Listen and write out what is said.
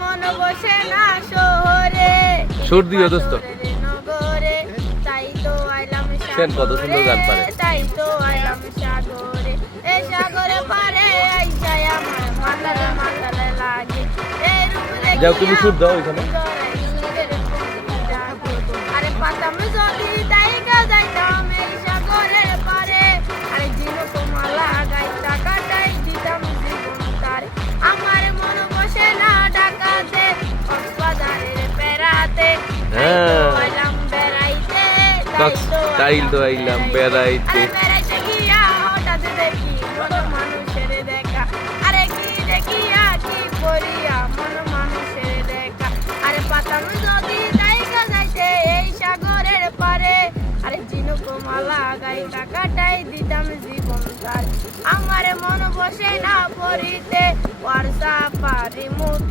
মন বসে না শহরে, সুর দিও দোস্ত। পাথরের নগরে, তাই তো আইলাম সেন কত সুন্দর গান পারে। সাগরে, তাই তো আইলাম সাগরে, এই সাগরে পারে আইসাই আমার মাতালে মাতালে লাগে, এই রূপ দেখিয়া যাও, তুমি সুর দাও ওইখানে। সুরের প্রতি জাগে। আরে পাতাম যদি তাইকা যাইতাম এই সাগরের পারে, আরে ঝিনুক মালা গাইতা কাটাই দিতাম জীবন তারে, আমার মন বসে না ঢাকাতে কক্সবাজারের পেরাতে, আইলাম বেড়াইতে, তাই তো আইলাম বেড়াইতে। আরে বেড়াইতে গিয়া হঠাৎ দেখি মন মানুষের দেখা, আরে কি দেখিয়া কি করিয়া মন মানুষের দেখা, আরে পাতাম যদি তাইকা যাইতে এই সাগরের পারে, আরে ঝিনুক মালা গাইতা কাটাই দিতাম জীবন তার, আমার মন বসে না পড়িতে ওয়ার সাফারি মুখ